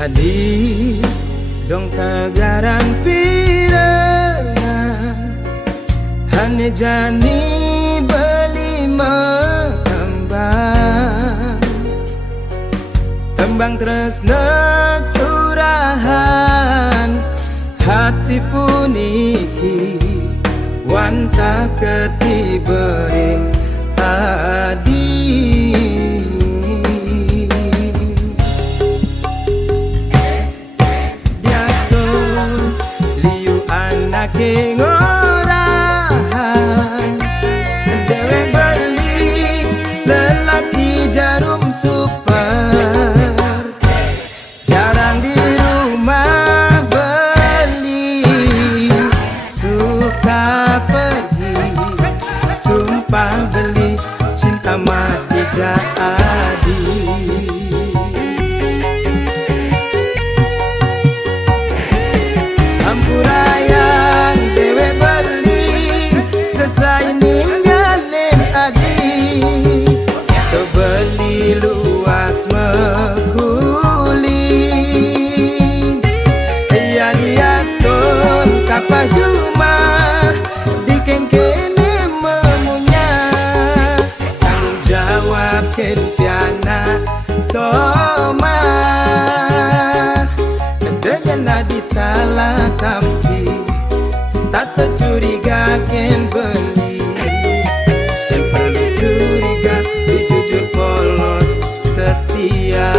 Hadi dong tagaran pirengan hane jani beli kembang tembang tresna curahan hati puniki wanta ketibering hadi ngorahan dewe beli lelaki jarum super jarang di rumah beli suka pergi sumpah beli cinta mati jadi Ampurayang dewe beli selesai ninggalin adi to beli luas mekuli ya diaston kapah juma dikengkene memunya tanggung jawab kentiana soma dengan salah tampi start curiga ken beli sem perlu curiga dijujur polos setia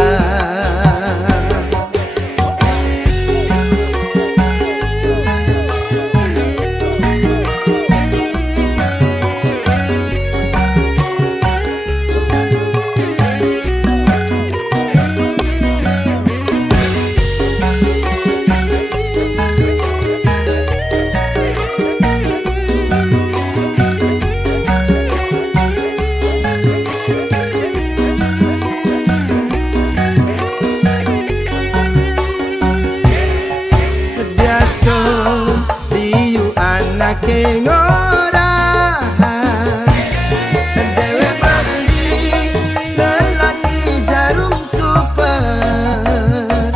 ngorahan dewe beli lelaki jarum super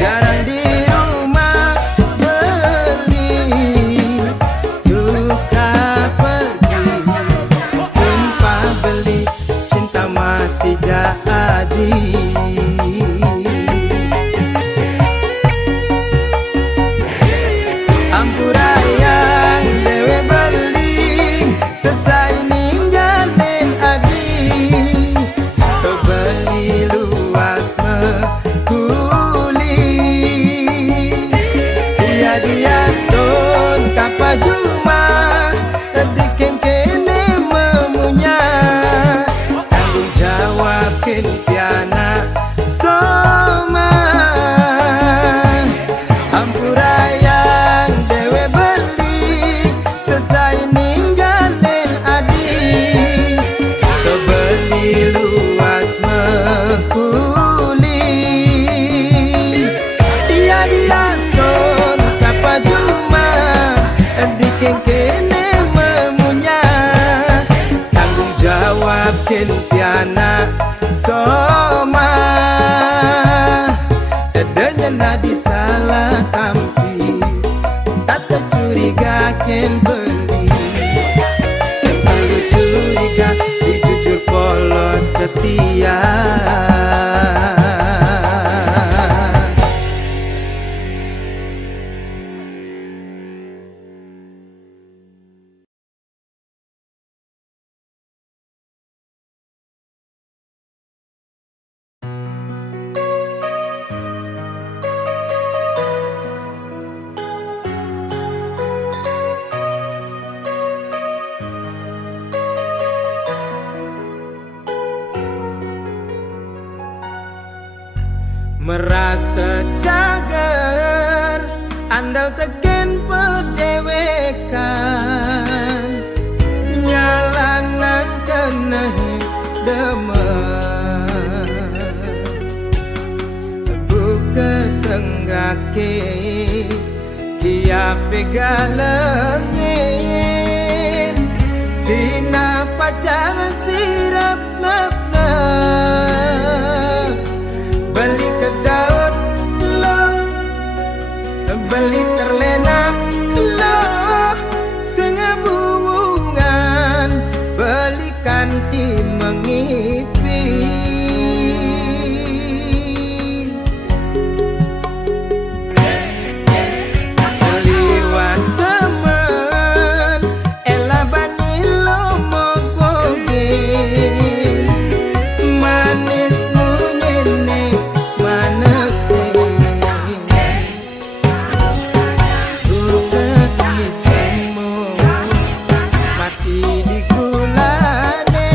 jarang di rumah beli suka pergi sumpah beli cinta mati jadi Ampurayang dewe beli selesai ninggalin adi to beli luas mekuli dia diaston kapah juma dikengkene memunya tanggung jawab kentiana soma Ampurayang dewe beli selesai ninggalin adi to beli luas mekuli dia diaston kapah juma dikengkene memunya tanggung jawab kentiana soma dengan salah tampi start curiga ken beli perlu curiga dijujur polos setia merasa cager andal tegen pedewekan nyalanan kena demen buka senggake kia pegalengin sina pacar sirap beli ke daun hati mengipin. Liwat temen ela bani lomok bogin, manis munyene manese mati di gulane.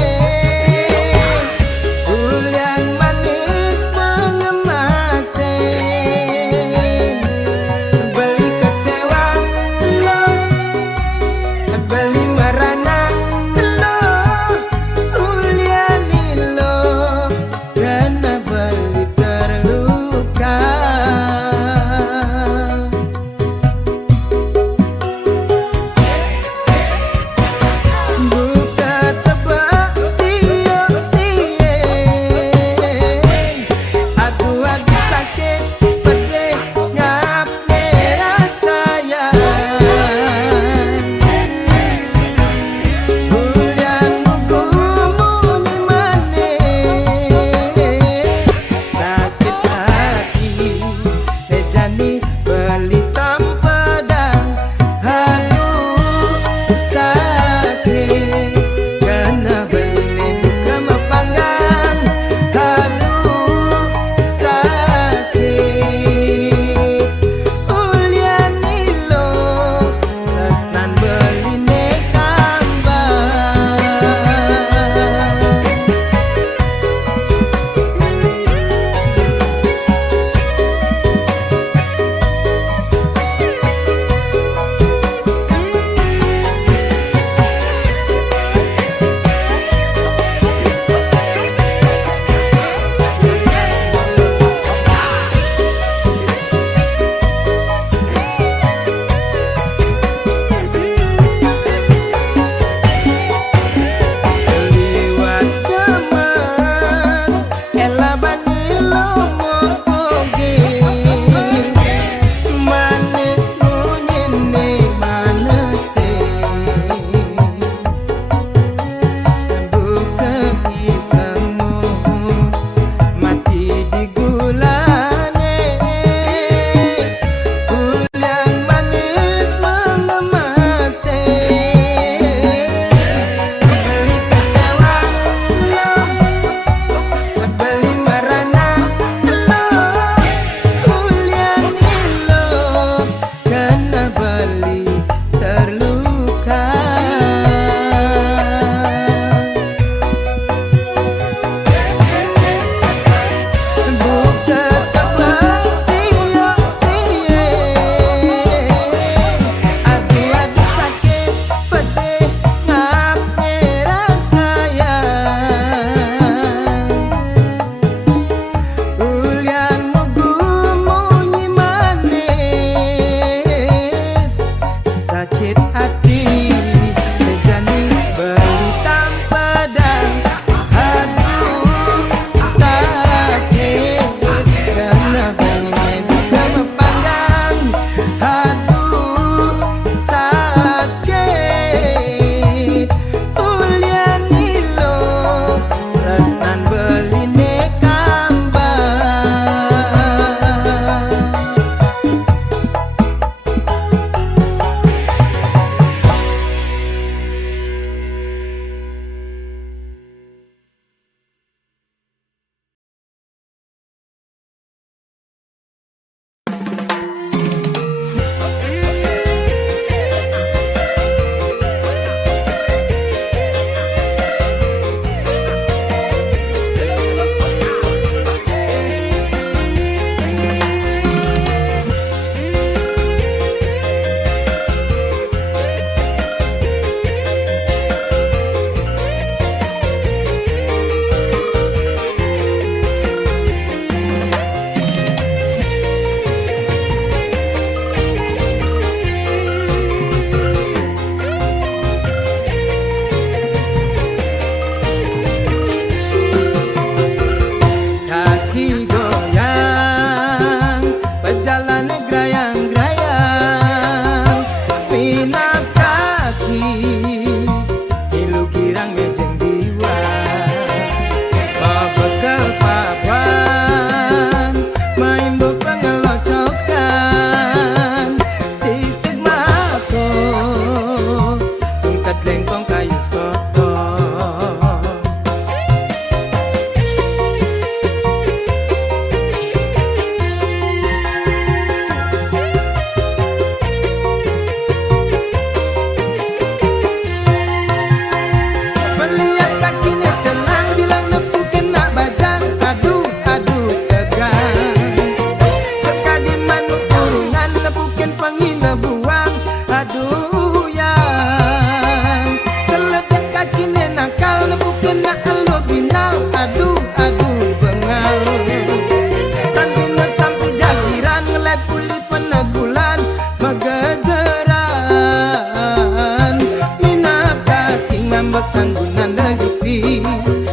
betanggunan lelipi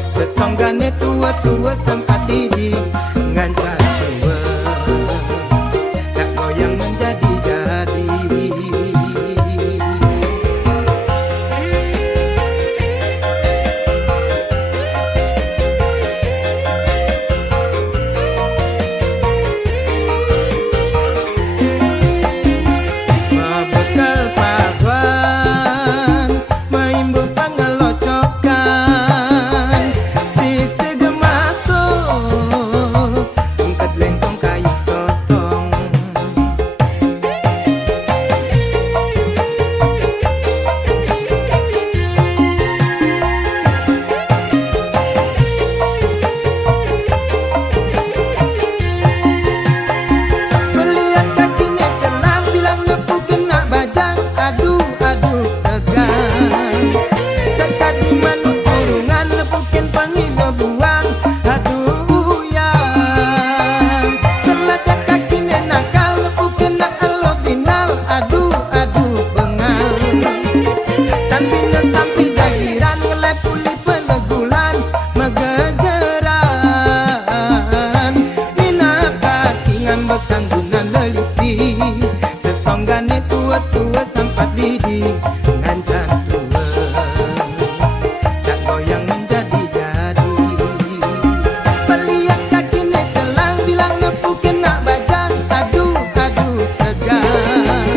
sesonggane tua-tua sempat didi ngancak tua tak goyang menjadi-jadi. Mabekal paguan maimbu pangelocokan si segemato tungkat lengkong kayu sotong. Melihat kakinya celang bilang nepu kena bajang, aduh aduh tegang. Sekadi manuk kurungan nepukin pangino buang, aduh yang. Seladak kakinya nakal nepukin nak elo binal, aduh aduh bengal. Tan bina sampai jagiran ngelep puli penegulan megejeran. Mina kaki ngambek tanggunan lelipi sesonggane tua-tua sempat didi ngancam tua tak goyang menjadi-jadi. Melihat kakinya celang bilang nepu kena bajang, aduh aduh tegang.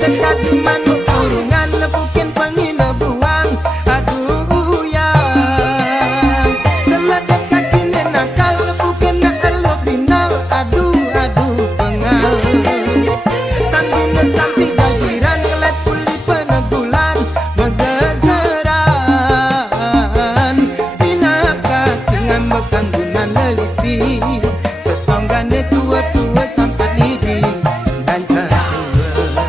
Sekadi manuk kurungan nepukin pangino buang, aduh yang. Seladak kakinya nakal nepukin nak elo binal, aduh aduh bengal. Tan bina sampai jagiran ngelep puli penegulan megejeran. Bina kaki ngambek tanggunan lelipi sesonggane tua-tua sampai didi ngancam tua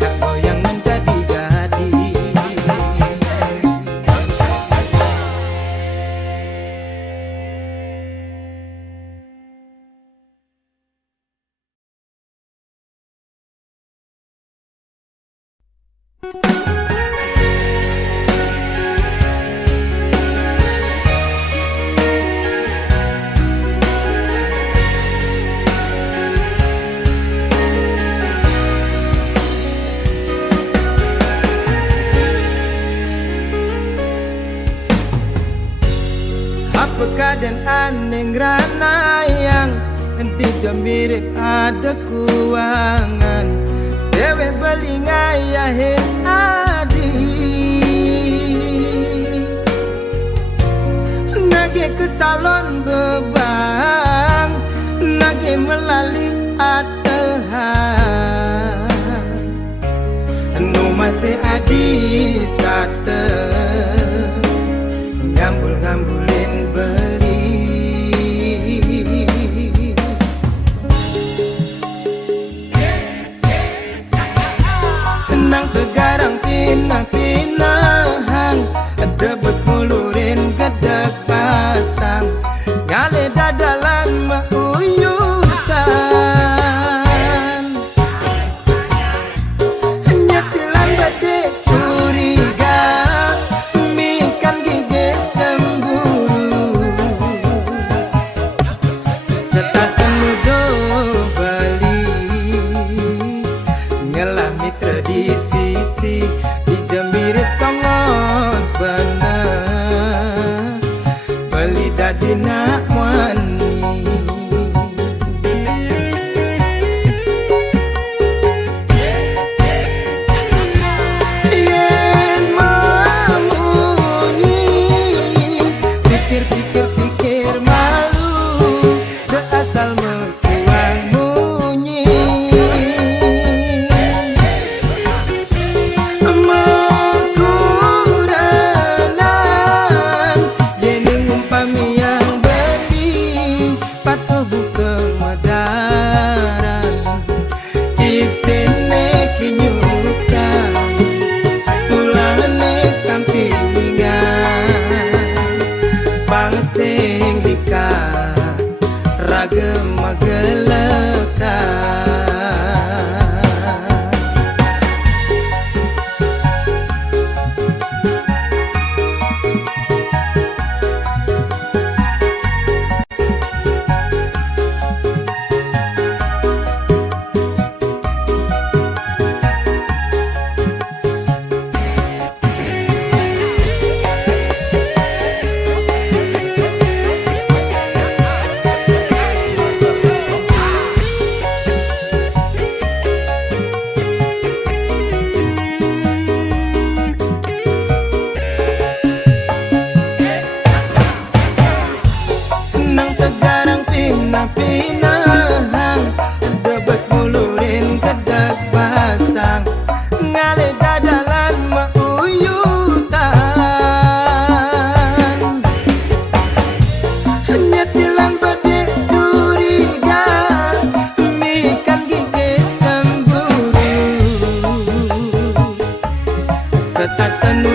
tak goyang menjadi-jadi. Apa keadaan aneh ngerana yang di mirip ada kuangan dewe beli ngayahin adi nage ke salon bebang nage melalui atahan nu masih adis tata ngambul-ngambulin beli. Tenang tegarang pinah-pinahan debes ngulurin gedek pasang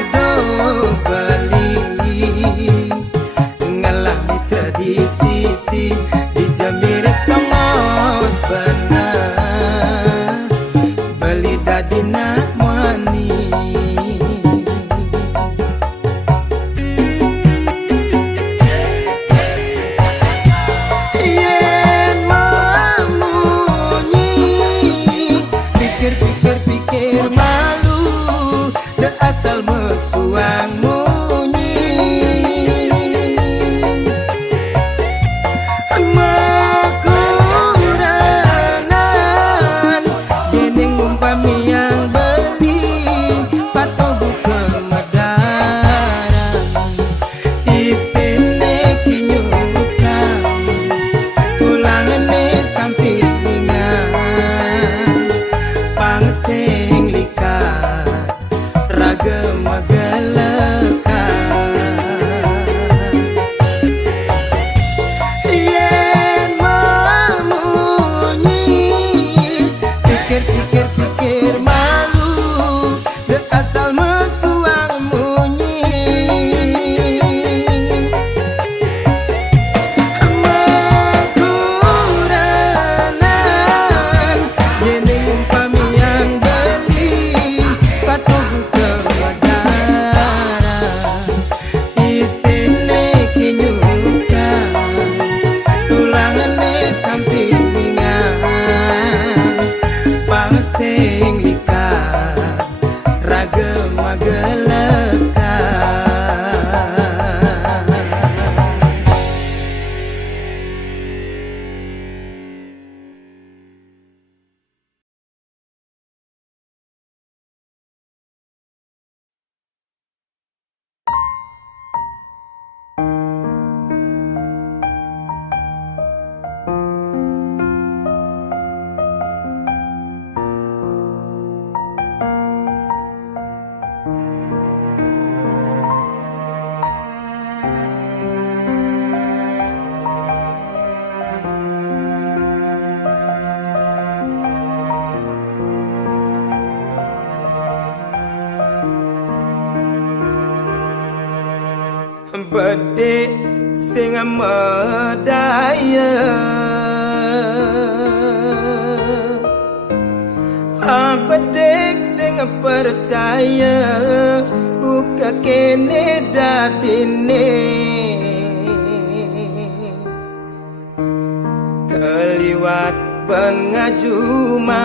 do beli ngalami tradisi di Jamir tongos benar beli dadina mani yen mamunyi pikir malu de asal mesuang munyi makuranan gening umpami yang beli patobu kemedaran isine kinyukan tulangane sampingan pangsing likat ragam magelekan yen mamunyi pikir malu de asal mesuang munyi makuranan yening umpami yang beli patuhu kemedaran isine kinyukan tulangane sampingan pangsing likat ragam magelekan bedek sing medaya bedek sing percaya buka kene dadine keliwat pengajumang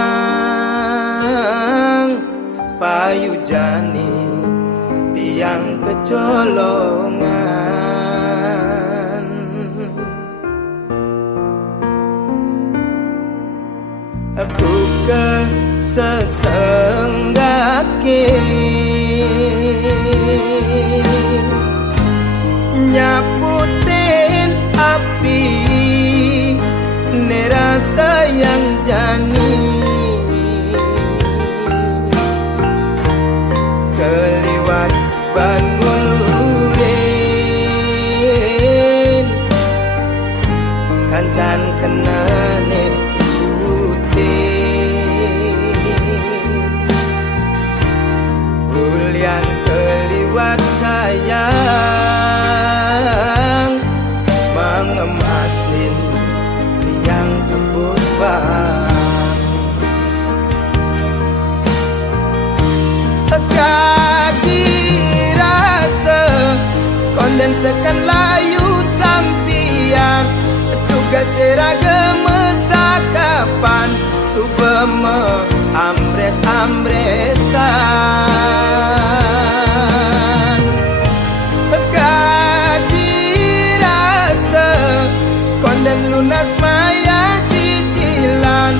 payu jani tiang kecolongan buka sesenggake nyaputin api nerasa yang jani keliwat ban ngulurin kancan kenane Ulian keliwat sayang mengemasin yang tebus bang kadirasa kondensekan layu sampian tugas seragam sakapan subeme ambres-ambresan kadirasa konden lunas maya cicilan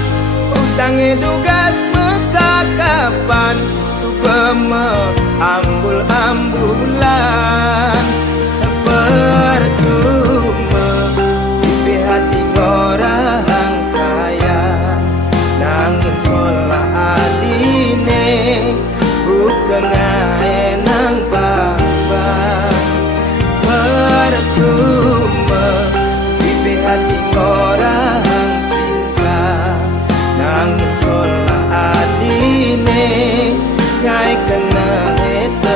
utangnya tugas mesakapan subeme ambul-ambulan percuma di hati orang sayang nangin sola adine bukan nang bang-bang percuma di hati orang cinta nangin sola adine ngai kena eta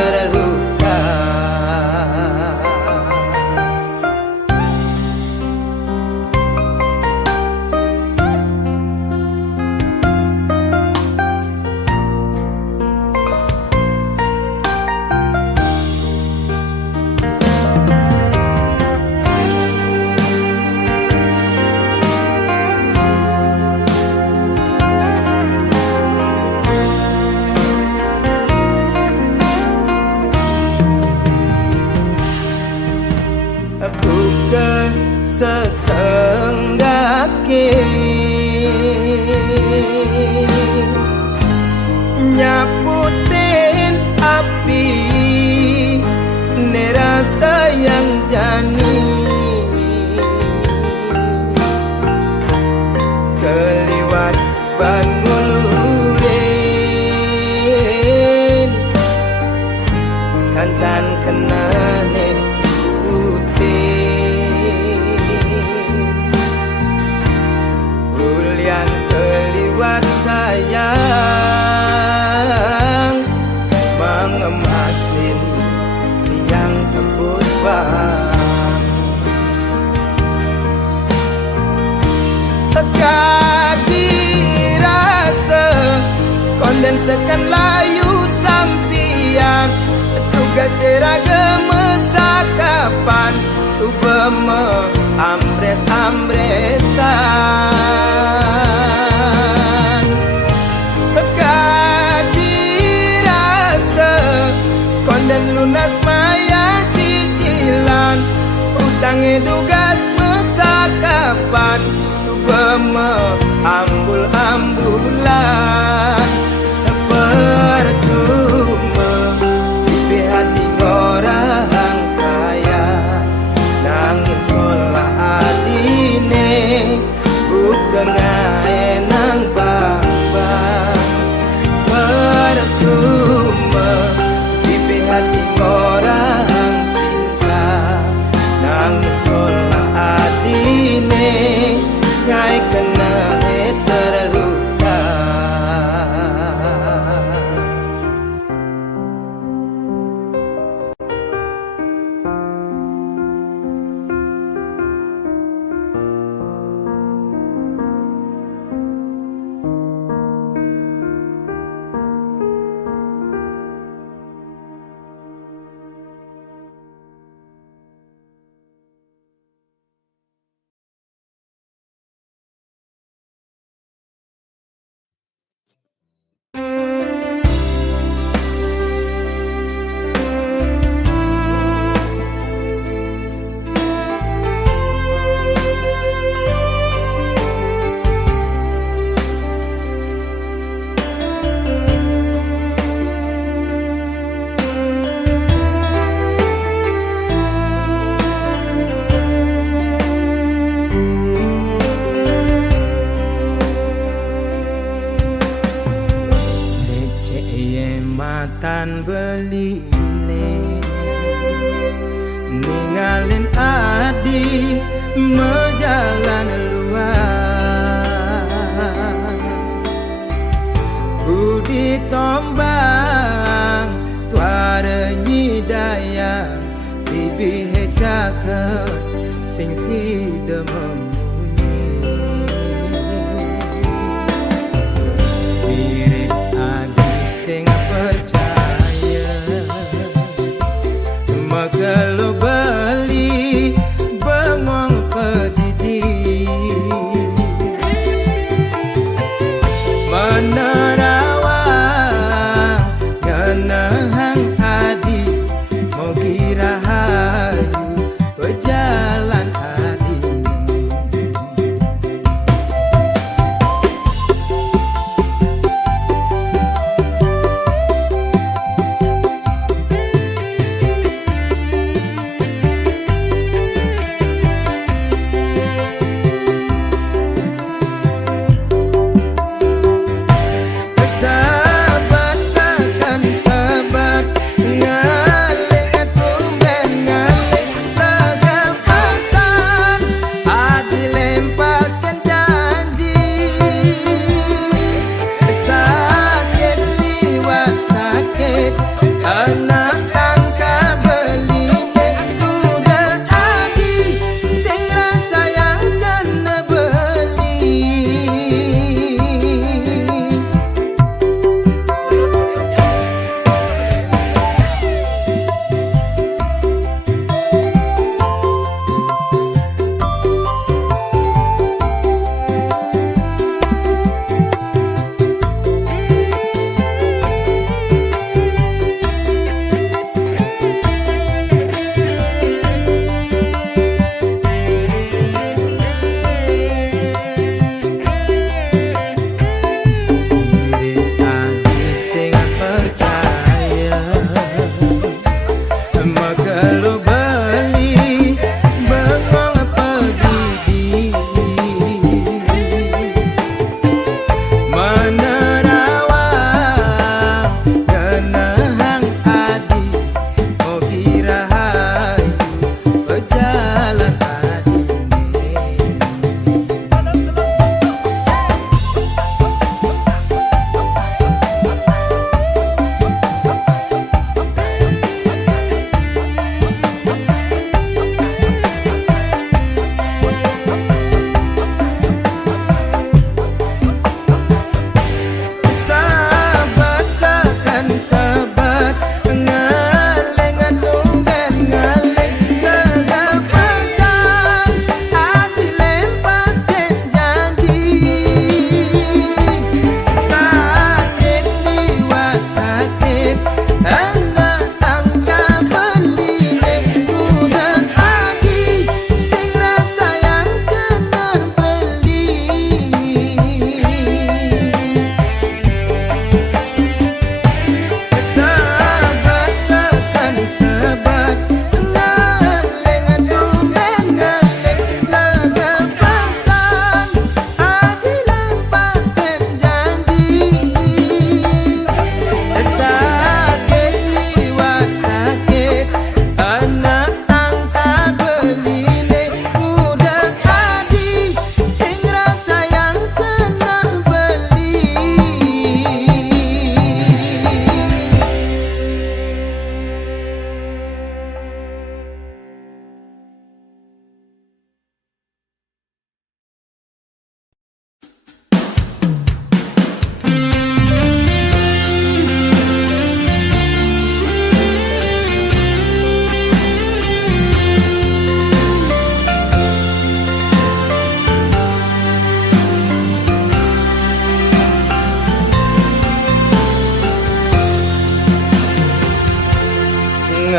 sesenggake nyaputin api nerasa yang jani keliwat bangulurin sekancan kenane Ulian keliwat sayang mengemasin tiang tebus bang kadirasa kondensekan layu sampian tugas seragam sakapan subeme ambres-ambresan kadirasa konden lunas maya cicilan utang tugas mesakapan subeme ambul-ambulan percuma di hati orang sayang nangin solah adine bukan enang bang-bang percuma di hati orang cinta nangin solah adine ngai kena terluka matan beline ninggalin adi mejalan luas budi tombang tuare nyidaya bibi hecaka sing si demem sing percaya magalo beli bengong pedidi menerawang ngenahang adi mau kira hayu berjalan adine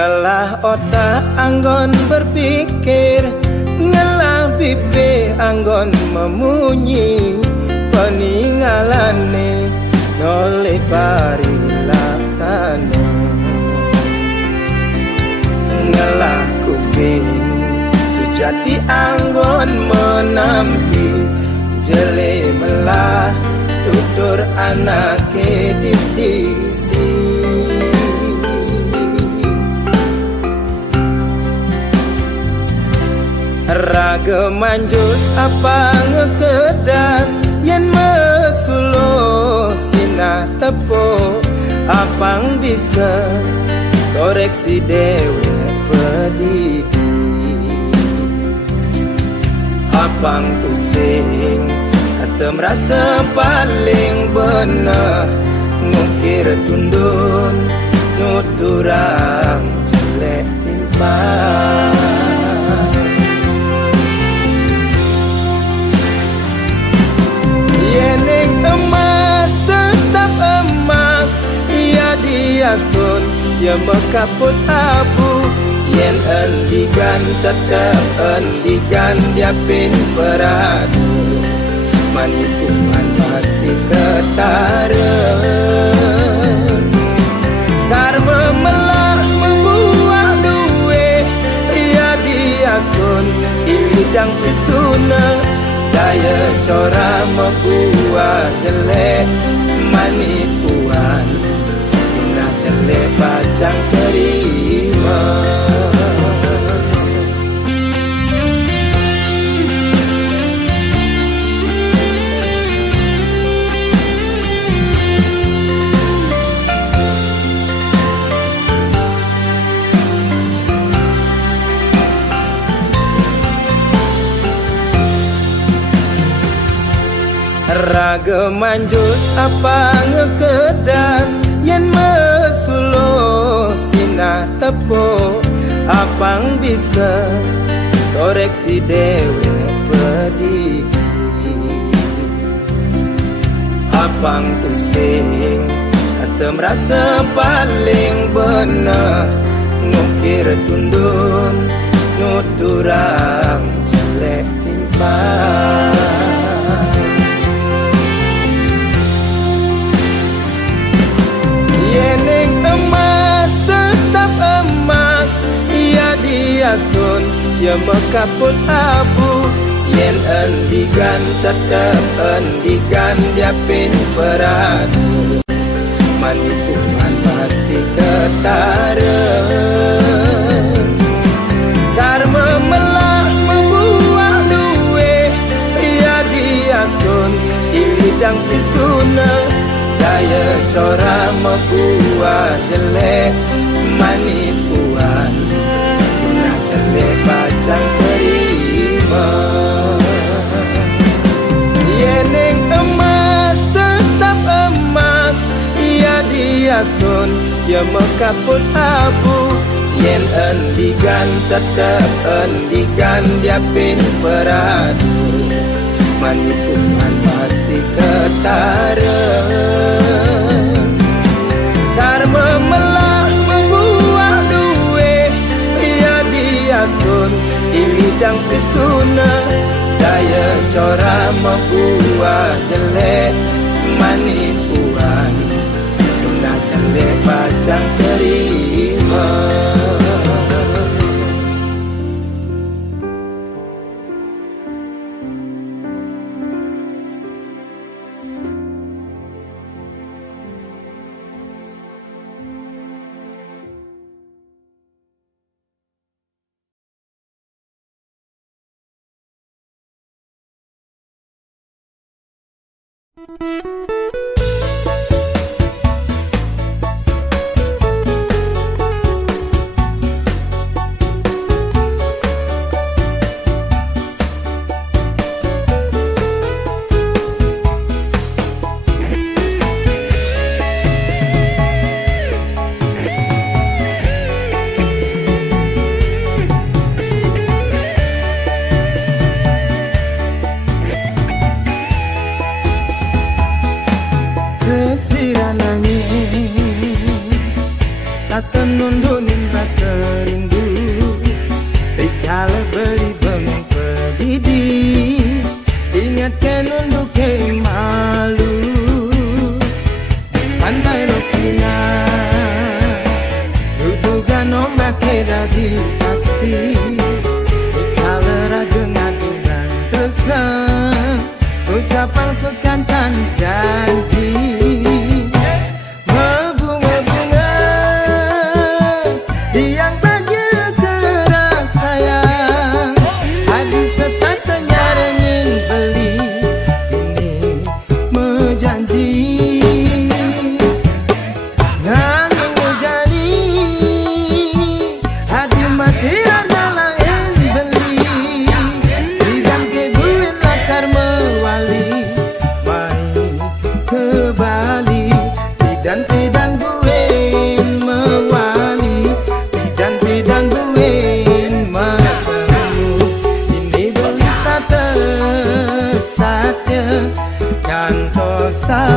Ngalah otak anggon berpikir, ngalah pipi anggon memunyi, peninggalane noleh pari laksana. Ngalah kuping sujati anggon menampi, jele melah tutur anake di sisi. Raga manjus apa ngekedas, yen mesulo sina tepo, apang bisa koreksi dewe pedidi. Apang tusing atau merasa paling benar, ngukir tundun nuturang jelek timpang. Yeneng emas tetap emas, ia diastun ia mekaput abu. Yen endikan tetap endikan dia pin peradu, manipuan pasti ketara. Karma melah membuah duwe, ia diastun ilidang pisuna. Daya cora membuah jelek, manipuan sina jelek pacang terima. Raga manjus apa ngekedas, yen mesulo sina tepo, apang bisa koreksi dewe pedidi. Apang tusing atau merasa paling benar, ngukir tundun nuturang jelek timpang. Yeneng emas tetap emas, ia diastun ia mekaput abu. Yen endikan tetap endikan dia pin peradu, manipuan pasti ketara. Karma melah membuah duwe, ia diastun ilidang pisuna. Daya cora membuah jelek, manipuan sina jelek pacang terima. Yeneng emas tetap emas, ia diastun ia mekaput abu. Yen endikan tetap endikan dia pin peradu, manipuan pasti ketara. Karma melah membuah duwe, ia diastun ilidang pisuna. Daya cora membuah jelek, manipuan sina jelek pacang terima. dadi saksi kala rageng adunan tresna ucapan sekancan janji berbunga-bunga yang bagi keras sayang habis setatanya ingin beli ini menjanji nanging ngejani hadi mati adalah yang beli bidang kebuin lakar mewali main ke Bali bidan buin mewali bidan buin matemu ini belis tata satya kantosan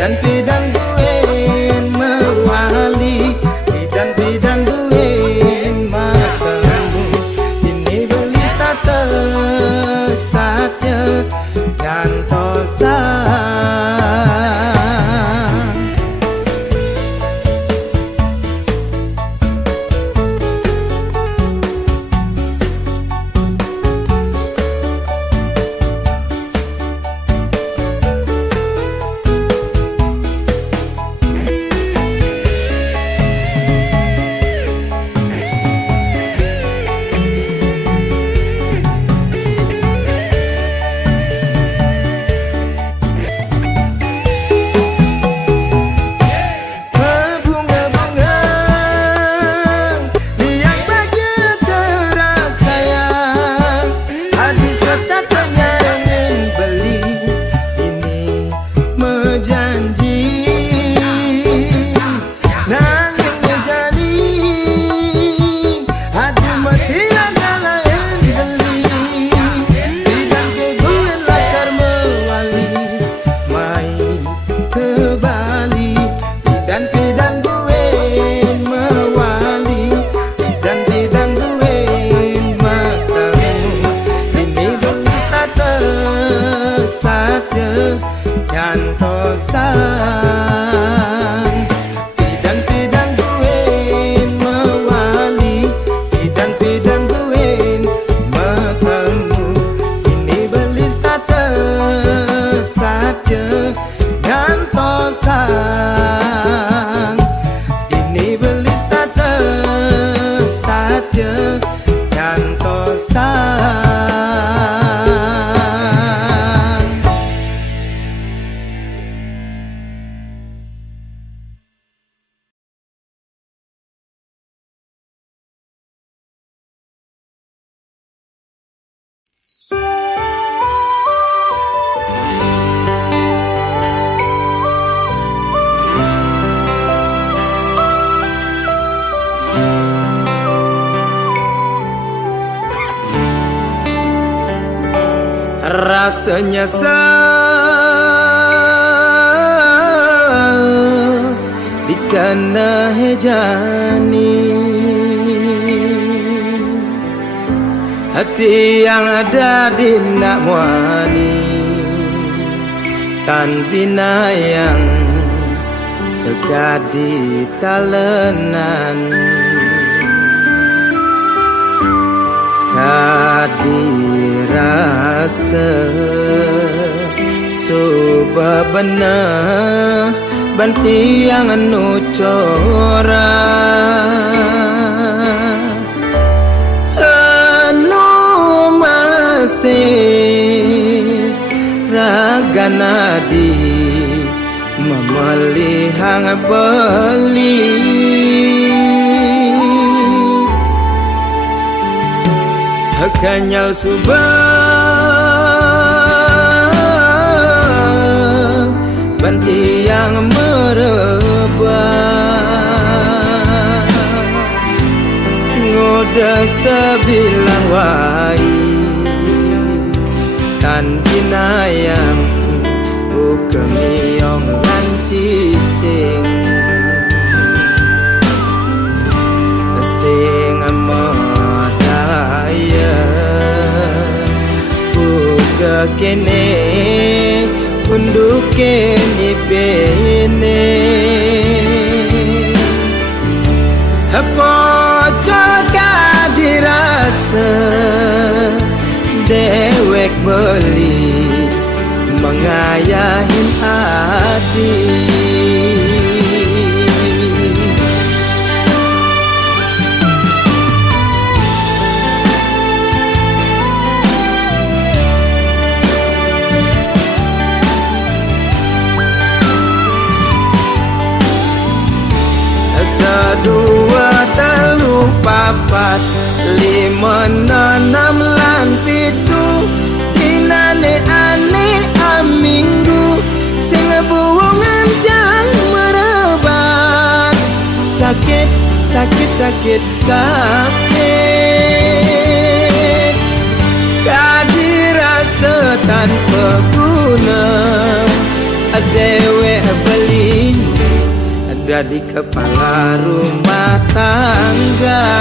bidan buin mewali bidan buin matemu ini belis tata satya kantosan kantosan bidan buin mewali bidan buin matemu ini belis tata satya kantosan ini belis tata satya kantosan. Rasa nyesal dikana hejani hati yang ada di nak muani tan bina yang sekadi talenan kadirasa suba benar banti yang anu cora anu masih raganadi memelihang beli kanyal subah banti yang merebah ngoda sebilang wai tan binayang bukemiong lan cicing sing amadaya buka kene unduke ni bene pocol kadirasa dewek beli mengayahin hati. Sedua telu papat lima enam lan pitu dinane ane aminggu sing buwungan jang merebat sakit sakit sakit sakit kadirasa tanpa guna dewe belin jadi kepala rumah tangga.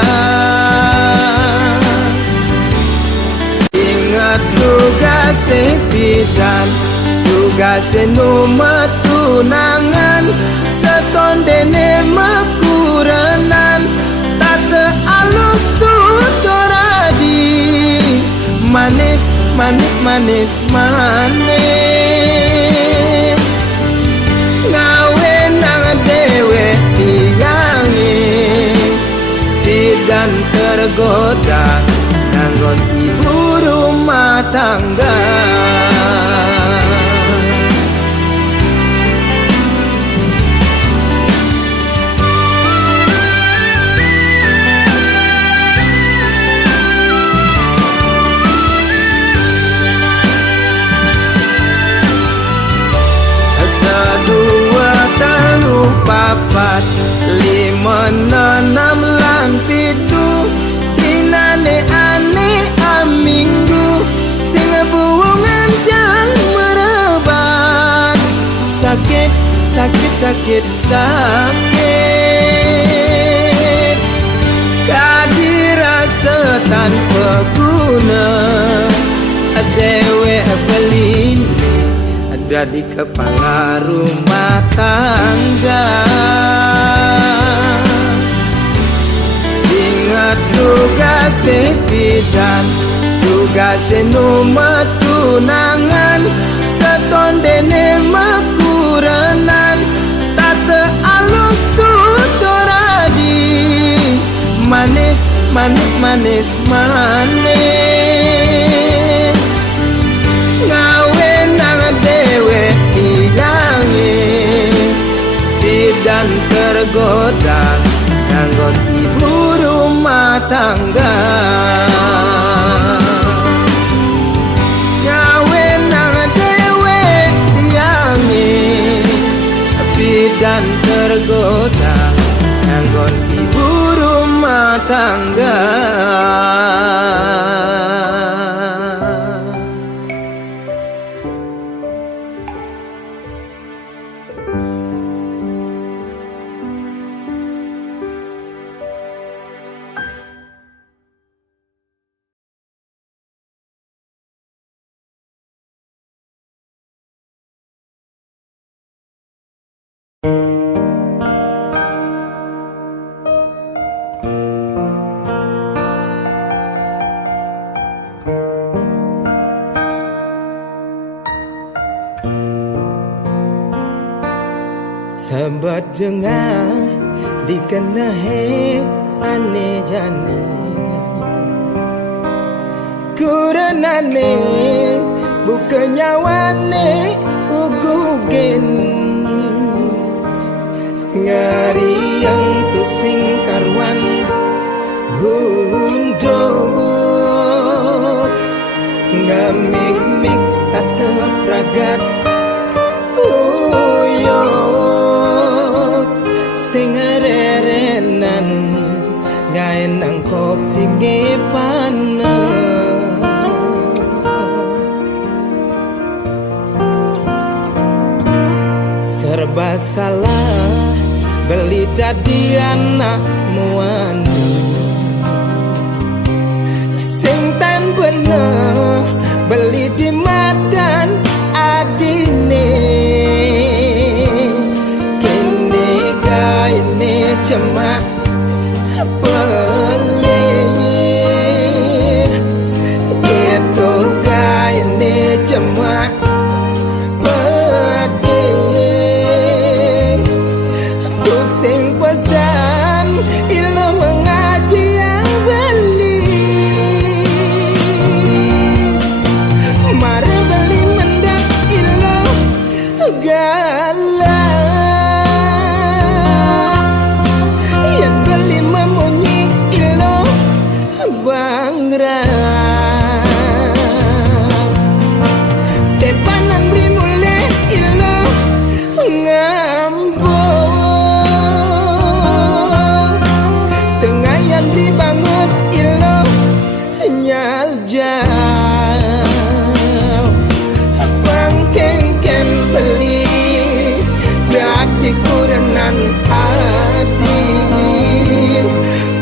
Ingat tugas bidan, tugas nomor tunangan, setondene mekuranan, starte alus tutoradi, manis manis manis manis. Dewe tigangi tidak tergoda nanggon ibu rumah tangga. Papat lima enam lan pitu dinane ane aminggu sing buwungan jang merebat sakit sakit sakit sakit kadirasa tanpa guna dewe belin jadi kepala rumah tangga. Ingat tugas bidan, tugas nomor tunangan, setondene mekuranan, starte alus tutoradi, manis manis manis manis. Dewe tigangi tidak tergoda nanggon ibu rumah tangga. Gawe nang dewe tigangi tidak tergoda nanggon ibu rumah tangga. Sembat jengah dikenahe ane jani kuranane bukan nyawane ugugen ngari yang tusing karwan hundok ngamik mix tata pragat sing rerenan gawe nang kopi panas serba salah beli dadi anak muanu sing tan bener beli di madan adine ini cemak beli itu kaya ini cuma pedih pusing pesan ilmu mengaji yang beli mari beli mendak ilmu galak yang beli memunyi ilmu bangras sepanan beri mule ilmu ngambung tengah yang dibangun ilmu nyal jauh pangkengken beli dati kurenan hati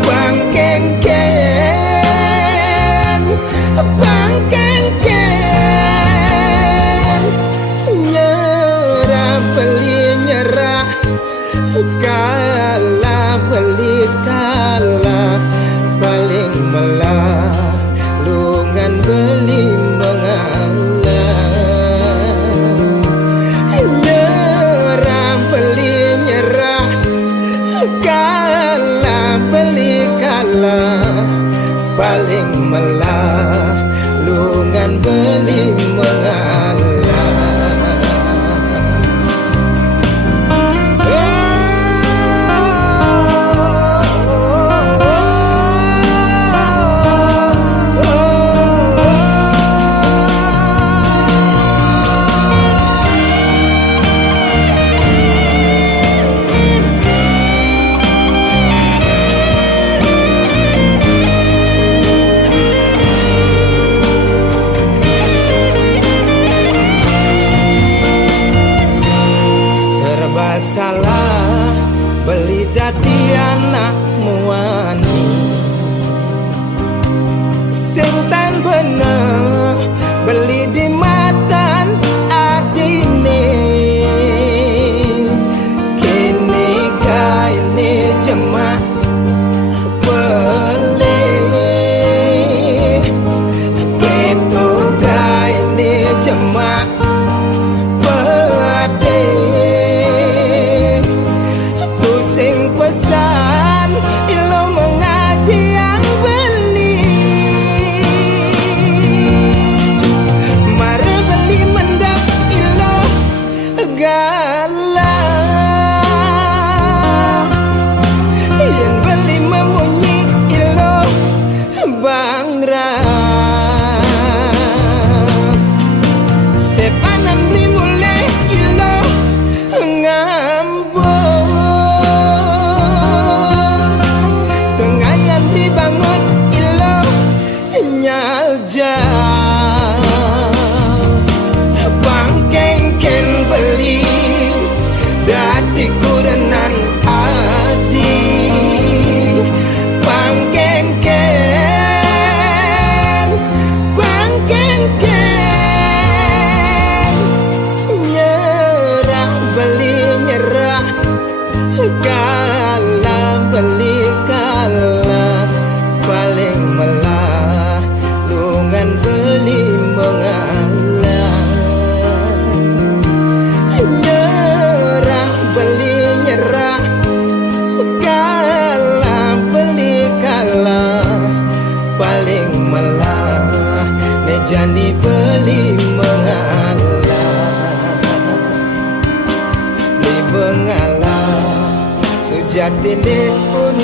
pangkengken nyerah beli nyerah kalah beli kalah paling melah lungan beli mengalah nyerah beli nyerah kalah beli kalah paling melah lungan beli mengalah. Salah beli dadi anak muani sing tan bener beli di matan adine kini kaine cema beli gitu kaine cema pesan ilmu mengaji yang beli mari beli mendap ilmu galak yang beli memunyi ilmu bangras sepanan beli mulai ilmu ngambung dibangun ilau nyal jauh pangkengken beli dati kurenan adi pangkengken nyerah beli nyerah kalah beli kalah paling melah lungan beli mengalah nyerah beli nyerah kalah beli kalah paling melah nejani beli mengalah li mengalah sujati pun